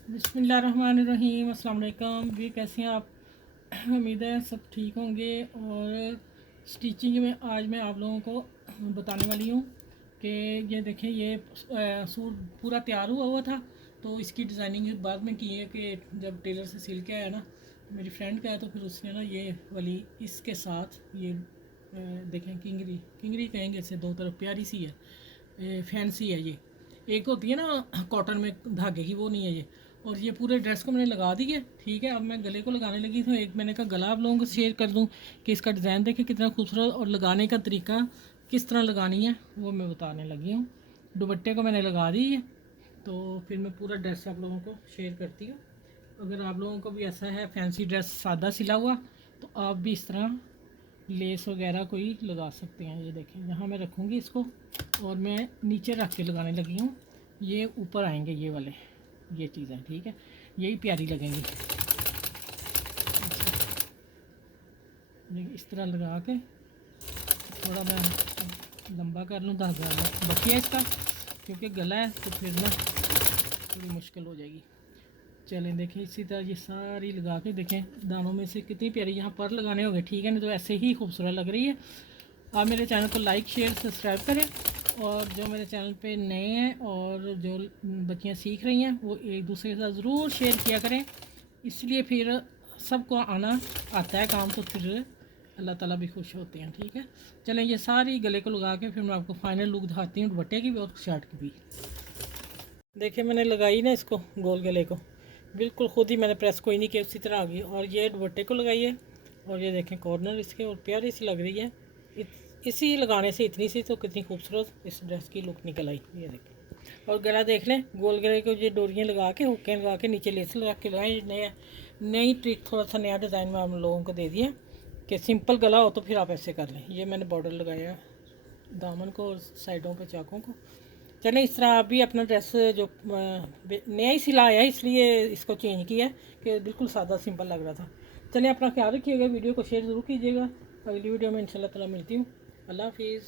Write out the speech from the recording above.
बिस्मिल्लाहिर्रहमानिर्रहीम। अस्सलाम वालेकुम जी, कैसे हैं आप? उम्मीद है सब ठीक होंगे। और स्टिचिंग में आज मैं आप लोगों को बताने वाली हूँ कि ये देखें, ये सूट पूरा तैयार हुआ हुआ था, तो इसकी डिज़ाइनिंग बाद में की है कि जब टेलर से सिल के आया ना, मेरी फ्रेंड का है, तो फिर उसने ना ये वाली इसके साथ ये देखें, किंगरी किंगरी कहेंगे इसे, दो तरफ प्यारी सी है, फैंसी है ये। एक होती है ना कॉटन में धागे की, वो नहीं है ये। और ये पूरे ड्रेस को मैंने लगा दी है, ठीक है। अब मैं गले को लगाने लगी, तो एक मैंने कहा गला आप लोगों को शेयर कर दूं कि इसका डिज़ाइन देखें कितना खूबसूरत, और लगाने का तरीका किस तरह लगानी है वो मैं बताने लगी हूँ। दुपट्टे को मैंने लगा दी है, तो फिर मैं पूरा ड्रेस आप लोगों को शेयर करती हूँ। अगर आप लोगों को भी ऐसा है फैंसी ड्रेस सादा सिला हुआ, तो आप भी इस तरह लेस वगैरह कोई लगा सकते हैं। ये देखें, यहाँ मैं रखूँगी इसको, और मैं नीचे रख के लगाने लगी हूँ। ये ऊपर आएंगे ये वाले, ये चीज़ें, ठीक है, यही प्यारी लगेंगी। इस तरह लगा के थोड़ा मैं लंबा कर लूँ, धागा बचिए इसका, क्योंकि गला है तो फिर ना थोड़ी मुश्किल हो जाएगी। चलें देखें, इसी तरह ये सारी लगा के देखें, दानों में से कितनी प्यारी यहाँ पर लगाने होंगे, ठीक है, नहीं तो ऐसे ही खूबसूरत लग रही है। आप मेरे चैनल को लाइक शेयर सब्सक्राइब करें, और जो मेरे चैनल पे नए हैं और जो बच्चियाँ सीख रही हैं, वो एक दूसरे के साथ ज़रूर शेयर किया करें, इसलिए फिर सबको आना आता है काम, तो फिर अल्लाह ताला भी खुश होते हैं, ठीक है। चलें, ये सारी गले को लगा के फिर मैं आपको फाइनल लुक दिखाती हूँ, दुपट्टे की भी और शर्ट की भी। देखिए, मैंने लगाई ना इसको गोल गले को, बिल्कुल ख़ुद ही मैंने प्रेस कोई नहीं किया, उसी तरह आ गई। और ये दुपट्टे को लगाई है, और ये देखें कॉर्नर इसके, और प्यारी सी लग रही है। इसी लगाने से इतनी सी तो कितनी खूबसूरत इस ड्रेस की लुक निकल आई, ये देखें। और गला देख लें, गोल गले को ये डोरियाँ लगा के, हुक्कें लगा के, नीचे लेस लगा के लगाएं। नया नई ट्रिक, थोड़ा सा नया डिज़ाइन में हम लोगों को दे दिया कि सिंपल गला हो तो फिर आप ऐसे कर लें। ये मैंने बॉर्डर लगाया दामन को और साइडों पर चाकों को। चलें, इस तरह आप भी अपना ड्रेस जो नया ही सिलाया है, इसलिए इसको चेंज किया है कि बिल्कुल सादा सिंपल लग रहा था। चलें, अपना ख्याल रखिएगा, वीडियो को शेयर ज़रूर कीजिएगा। अगली वीडियो में इंशाल्लाह ताला मिलती हूँ। अल्लाह हाफिज़।